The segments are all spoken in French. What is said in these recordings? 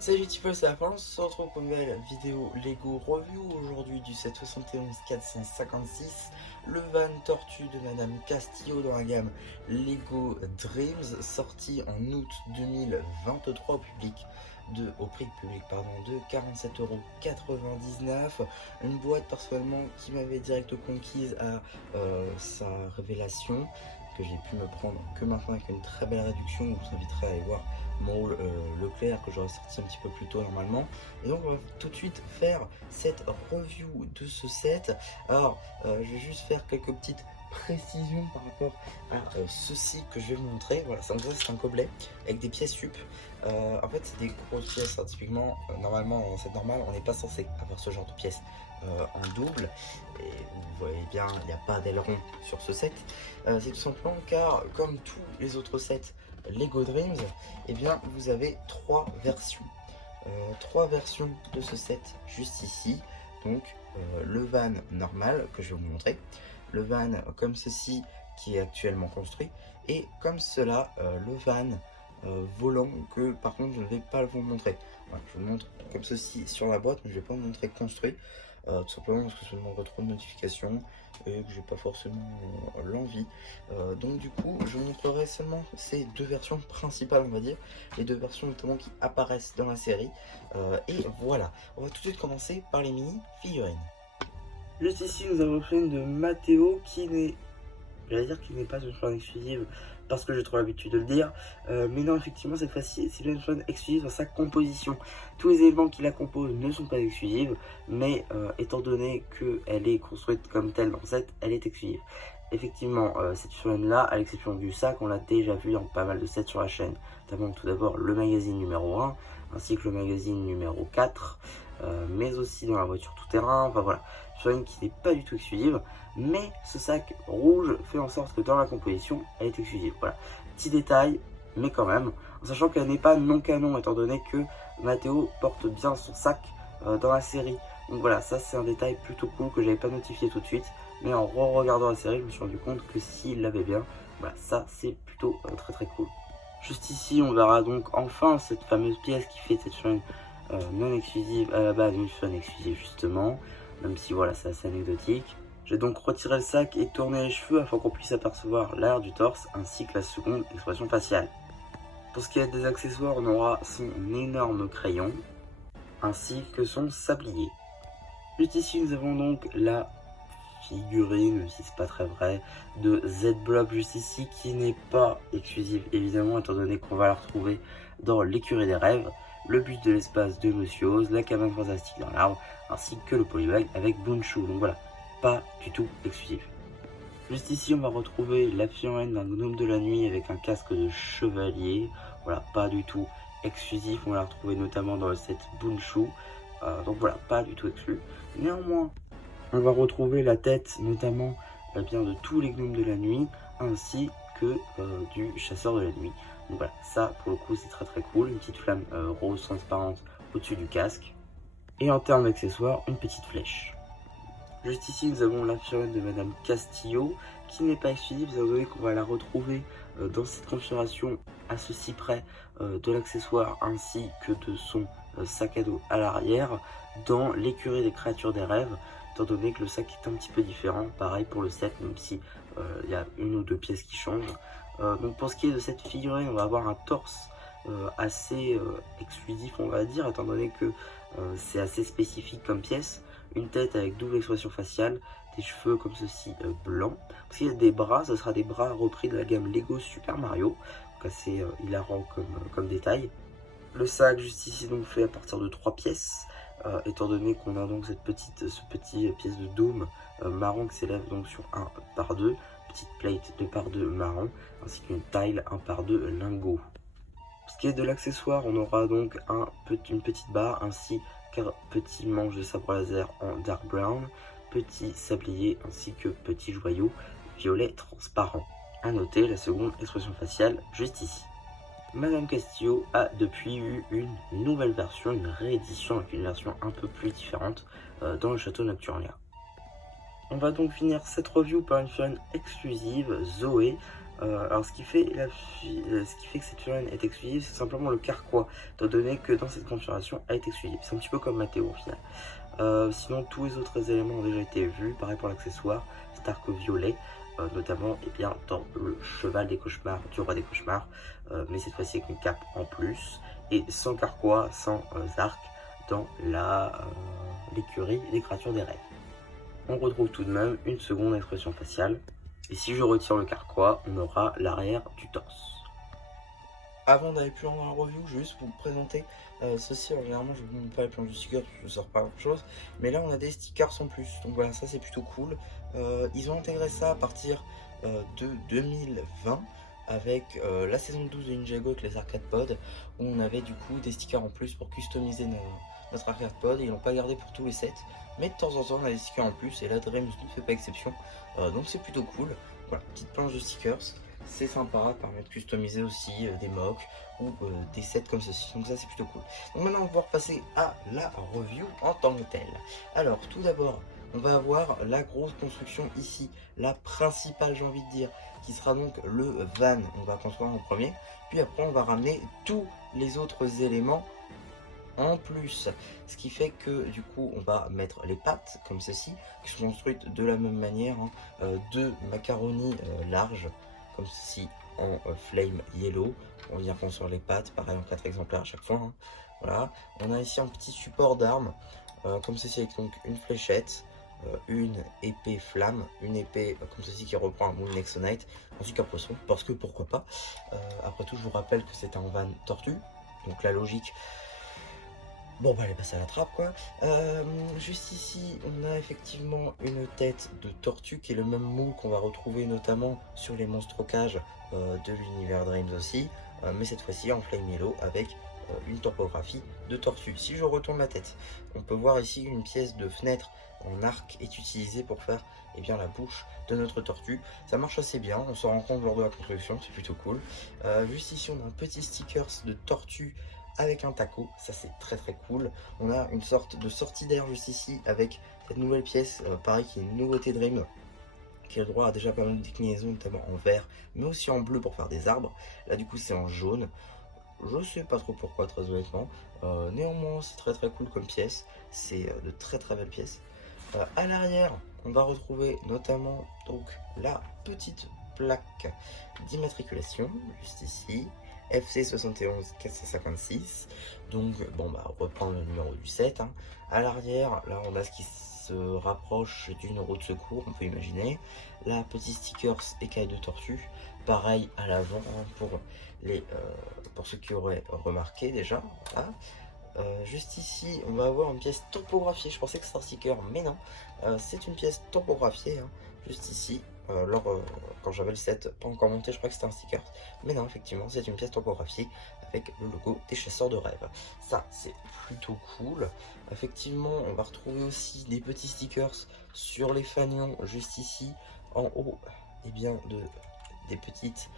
Salut Tifo, c'est la fin, on se retrouve pour une nouvelle vidéo Lego Review aujourd'hui du 771 456, le van tortue de Madame Castillo dans la gamme Lego Dreams, sorti en août 2023 au prix public de 47,99 €. Une boîte personnellement qui m'avait direct conquise à sa révélation, que j'ai pu me prendre que maintenant avec une très belle réduction. Je vous inviterai à aller voir mon haul Leclerc que j'aurais sorti un petit peu plus tôt normalement. Et donc on va tout de suite faire cette review de ce set. Alors je vais juste faire quelques petites précisions par rapport à ceci que je vais vous montrer. Voilà, ça c'est un gobelet avec des pièces sup. En fait c'est des grosses pièces, hein. Typiquement normalement dans cette normale on n'est pas censé avoir ce genre de pièces en double, et vous voyez bien il n'y a pas d'aileron sur ce set. C'est tout simplement car comme tous les autres sets Lego Dreams, et bien vous avez trois versions de ce set juste ici. Donc le van normal que je vais vous montrer, le van comme ceci qui est actuellement construit, et comme cela le van volant que par contre je ne vais pas vous montrer. Voilà, je vous montre comme ceci sur la boîte, mais je ne vais pas vous montrer construit, tout simplement parce que ça demanderait trop de notifications et que j'ai pas forcément l'envie. Donc du coup je vous montrerai seulement ces deux versions principales, on va dire, les deux versions notamment qui apparaissent dans la série. Et voilà, on va tout de suite commencer par les mini figurines. Juste ici nous avons une de Matteo qui n'est, j'allais dire qu'il n'est pas une figurine exclusive parce que j'ai trop l'habitude de le dire, mais non, effectivement cette fois-ci c'est bien une figurine exclusive dans sa composition. Tous les éléments qui la composent ne sont pas exclusifs, mais étant donné qu'elle est construite comme telle dans le set, elle est exclusive. Effectivement, cette figurine là, à l'exception du sac, on l'a déjà vu dans pas mal de sets sur la chaîne, notamment tout d'abord le magazine numéro 1 ainsi que le magazine numéro 4, mais aussi dans la voiture tout terrain. Enfin voilà, figurine qui n'est pas du tout exclusive, mais ce sac rouge fait en sorte que dans la composition elle est exclusive. Voilà, petit détail, mais quand même, en sachant qu'elle n'est pas non canon étant donné que Matteo porte bien son sac dans la série. Donc voilà, ça c'est un détail plutôt cool que j'avais pas notifié tout de suite, mais en re-regardant la série je me suis rendu compte que s'il l'avait bien, voilà, ça c'est plutôt très cool. Juste ici on verra donc enfin cette fameuse pièce qui fait cette figurine non exclusive à la base, une figurine exclusive justement, même si voilà c'est assez anecdotique. J'ai donc retiré le sac et tourné les cheveux afin qu'on puisse apercevoir l'arrière du torse ainsi que la seconde expression faciale. Pour ce qui est des accessoires, on aura son énorme crayon ainsi que son sablier. Juste ici nous avons donc la figurine, même si c'est pas très vrai, de Z-Blob juste ici, qui n'est pas exclusive évidemment étant donné qu'on va la retrouver dans l'écurie des rêves, le bus de l'espace de Monsieur Oz, la cabane fantastique dans l'arbre, ainsi que le polybag avec Bunchou. Donc voilà, pas du tout exclusif. Juste ici on va retrouver la figurine d'un gnome de la nuit avec un casque de chevalier. Voilà, pas du tout exclusif, on va la retrouver notamment dans le set Bunchou. Donc voilà, pas du tout exclu. Néanmoins, on va retrouver la tête notamment bien de tous les gnomes de la nuit, ainsi que du chasseur de la nuit. Donc voilà, ça pour le coup c'est très cool, une petite flamme rose transparente au-dessus du casque. Et en termes d'accessoires, une petite flèche. Juste ici nous avons la figurine de Madame Castillo, qui n'est pas exclusive, étant donné qu'on va la retrouver dans cette configuration à ceci près de l'accessoire ainsi que de son sac à dos à l'arrière dans l'écurie des créatures des rêves, étant donné que le sac est un petit peu différent, pareil pour le set, même si il y a une ou deux pièces qui changent. Donc pour ce qui est de cette figurine, on va avoir un torse assez exclusif on va dire, étant donné que c'est assez spécifique comme pièce. Une tête avec double expression faciale, des cheveux comme ceci blancs. Parce qu'il y a des bras, ce sera des bras repris de la gamme Lego Super Mario, donc assez hilarant comme détail. Le sac juste ici donc fait à partir de 3 pièces, étant donné qu'on a donc ce petit pièce de dôme marron qui s'élève donc sur 1 par 2, petite plate 2 par 2 marron, ainsi qu'une tile 1 par 2 lingot. Pour ce qui est de l'accessoire, on aura donc une petite barre ainsi qu'un petit manche de sabre laser en dark brown, petit sablier ainsi que petit joyau violet transparent. A noter la seconde expression faciale juste ici. Madame Castillo a depuis eu une nouvelle version, une réédition avec une version un peu plus différente dans le château Nocturnia. On va donc finir cette review par une figurine exclusive, Zoé, Alors ce qui fait que cette figurine est exclusive, c'est simplement le carquois, étant donné que dans cette configuration elle est exclusive. C'est un petit peu comme Mathéo au final. Sinon tous les autres éléments ont déjà été vus. Pareil pour l'accessoire, cet arc violet, notamment bien, dans le cheval des cauchemars, du roi des cauchemars, mais cette fois-ci avec une cape en plus, et sans carquois, sans arc, dans l'écurie des créatures des rêves. On retrouve tout de même une seconde expression faciale. Et si je retire le carquois, on aura l'arrière du torse. Avant d'aller plus loin dans la review, je vais juste vous présenter ceci. Alors généralement je ne vous montre pas les planches de stickers, je ne sors pas grand chose. Mais là on a des stickers en plus, donc voilà, ça c'est plutôt cool. Ils ont intégré ça à partir de 2020 avec la saison 12 de Ninjago avec les arcade pods, où on avait du coup des stickers en plus pour customiser notre arcade pod. Ils l'ont pas gardé pour tous les sets, mais de temps en temps on a des stickers en plus, et là Dreams ne fait pas exception. Donc c'est plutôt cool. Voilà, petite planche de stickers, c'est sympa, permet de customiser aussi des mocks ou des sets comme ceci, donc ça c'est plutôt cool. Donc maintenant on va pouvoir passer à la review en tant que telle. Alors tout d'abord, on va avoir la grosse construction ici, la principale j'ai envie de dire, qui sera donc le van. On va construire en premier, puis après on va ramener tous les autres éléments en plus, ce qui fait que du coup on va mettre les pattes comme ceci, qui sont construites de la même manière, deux macaronis larges comme ceci en flame yellow. On vient construire les pattes, pareil en 4 exemplaires à chaque fois, hein. Voilà, on a ici un petit support d'armes comme ceci avec donc une fléchette, une épée flamme, une épée comme ceci qui reprend un Moon Nexonite, ainsi qu'un poisson, parce que pourquoi pas. Après tout je vous rappelle que c'est un van tortue, donc la logique, bon bah elle est passée à la trappe quoi. Juste ici on a effectivement une tête de tortue qui est le même moule qu'on va retrouver notamment sur les monstres cages de l'univers Dreams aussi, mais cette fois-ci en flame yellow avec une topographie de tortue. Si je retourne la tête, on peut voir ici une pièce de fenêtre en arc est utilisée pour faire bien la bouche de notre tortue. Ça marche assez bien, on s'en rend compte lors de la construction, c'est plutôt cool. Juste ici on a un petit stickers de tortue avec un taco, ça c'est très cool. On a une sorte de sortie d'air juste ici avec cette nouvelle pièce, pareil qui est une nouveauté Dream, qui a le droit à déjà pas mal de déclinaisons, notamment en vert, mais aussi en bleu pour faire des arbres. Là du coup c'est en jaune, je sais pas trop pourquoi très honnêtement, néanmoins c'est très cool comme pièce, c'est de très belles pièces. À l'arrière on va retrouver notamment donc la petite plaque d'immatriculation juste ici, FC 71 456, donc bon bah on reprend le numéro du set, hein. À l'arrière là on a ce qui se rapproche d'une roue de secours, on peut imaginer, la petite stickers écaille de tortue, pareil à l'avant, hein, pour ceux qui auraient remarqué déjà, voilà. Juste ici on va avoir une pièce topographiée, je pensais que c'était un sticker mais non, c'est une pièce topographiée, hein, juste ici. Quand j'avais le set pas encore monté, je crois que c'était un sticker, mais non effectivement c'est une pièce topographiée avec le logo des chasseurs de rêves. Ça c'est plutôt cool. Effectivement on va retrouver aussi des petits stickers sur les fanions juste ici en haut, et bien des petites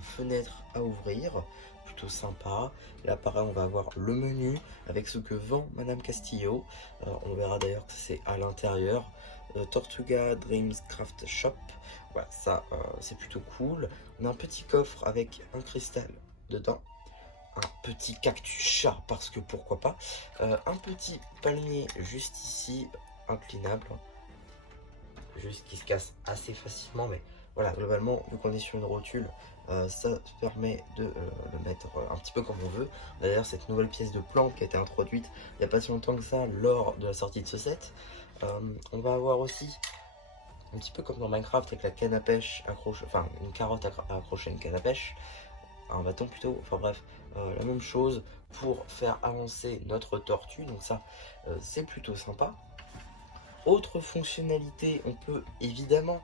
fenêtres à ouvrir, plutôt sympa. Là pareil on va avoir le menu avec ce que vend Madame Castillo, on verra d'ailleurs que c'est à l'intérieur. Tortuga Dreams Craft Shop, voilà, ça c'est plutôt cool. On a un petit coffre avec un cristal dedans, un petit cactus chat parce que pourquoi pas, un petit palmier juste ici inclinable, juste qui se casse assez facilement, mais voilà, globalement vu qu'on est sur une rotule, ça permet de le mettre un petit peu comme on veut. D'ailleurs cette nouvelle pièce de plante qui a été introduite il n'y a pas si longtemps que ça lors de la sortie de ce set. On va avoir aussi, un petit peu comme dans Minecraft avec la canne à pêche accrochée, enfin une carotte accrochée à une canne à pêche, un bâton plutôt, enfin bref, la même chose pour faire avancer notre tortue, donc ça c'est plutôt sympa. Autre fonctionnalité, on peut évidemment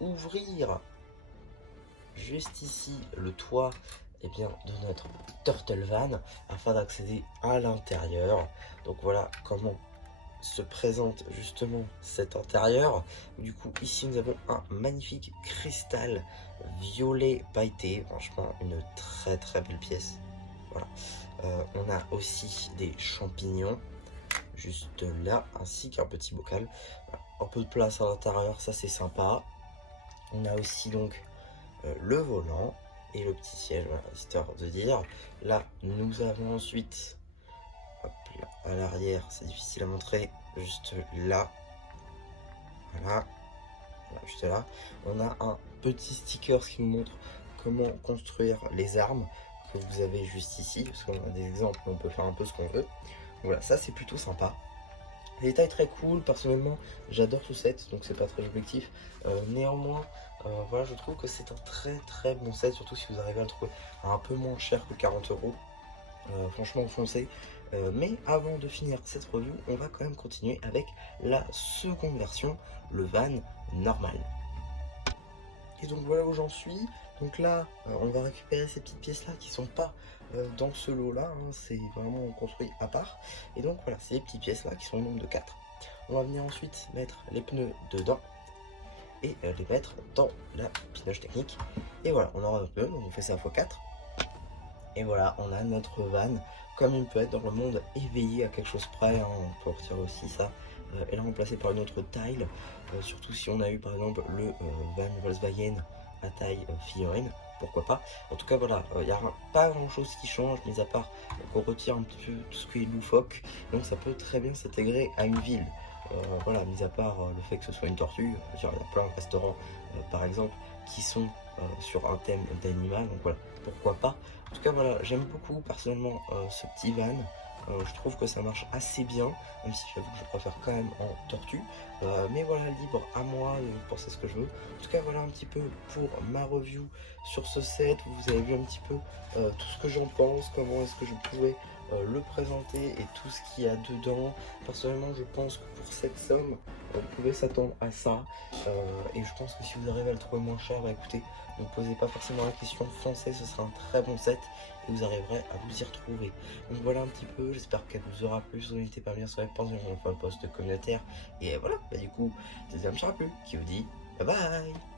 ouvrir juste ici le toit de notre Turtle Van afin d'accéder à l'intérieur. Donc voilà comment se présente justement cet intérieur. Du coup ici nous avons un magnifique cristal violet pailleté, franchement une très belle pièce. Voilà, on a aussi des champignons juste là, ainsi qu'un petit bocal. Voilà, un peu de place à l'intérieur, ça c'est sympa. On a aussi donc le volant et le petit siège, voilà, histoire de dire. Là, nous avons ensuite, hop là, à l'arrière, c'est difficile à montrer, juste là, voilà, juste là, on a un petit sticker qui nous montre comment construire les armes que vous avez juste ici, parce qu'on a des exemples où on peut faire un peu ce qu'on veut. Voilà, ça c'est plutôt sympa. Les détails très cool, personnellement j'adore ce set, donc c'est pas très objectif. Néanmoins, voilà, je trouve que c'est un très bon set, surtout si vous arrivez à le trouver un peu moins cher que 40 euros. Franchement foncez. Mais avant de finir cette review, on va quand même continuer avec la seconde version, le van normal. Et donc voilà où j'en suis. Donc là, on va récupérer ces petites pièces là qui sont pas dans ce lot là, hein. C'est vraiment construit à part. Et donc voilà, ces petites pièces là qui sont au nombre de 4. On va venir ensuite mettre les pneus dedans et les mettre dans la pinoche technique. Et voilà, on aura notre pneu, donc on fait ça x 4. Et voilà, on a notre van comme il peut être dans le monde éveillé à quelque chose près, hein. On peut retirer aussi ça et la remplacer par une autre taille, surtout si on a eu par exemple le van Volkswagen à taille figurine, pourquoi pas. En tout cas voilà, il n'y a pas grand chose qui change, mis à part qu'on retire un petit peu tout ce qui est loufoque, donc ça peut très bien s'intégrer à une ville. Voilà, mis à part le fait que ce soit une tortue, il y a plein de restaurants par exemple qui sont sur un thème d'animal, donc voilà, pourquoi pas. En tout cas voilà, j'aime beaucoup personnellement ce petit van. Je trouve que ça marche assez bien, même si j'avoue que je préfère quand même en tortue. Mais voilà, libre à moi de penser ce que je veux. En tout cas voilà un petit peu pour ma review sur ce set. Vous avez vu un petit peu tout ce que j'en pense, comment est-ce que je pouvais le présenter et tout ce qu'il y a dedans. Personnellement je pense que pour cette somme, vous pouvez s'attendre à ça. Et je pense que si vous arrivez à le trouver moins cher, bah écoutez, ne posez pas forcément la question, foncez, ce sera un très bon set et vous arriverez à vous y retrouver. Donc voilà un petit peu, j'espère qu'elle vous aura plu. N'hésitez pas à venir sur les posts, je vais faire un post communautaire. Et voilà, bah du coup, c'est un petit peu qui vous dit bye bye.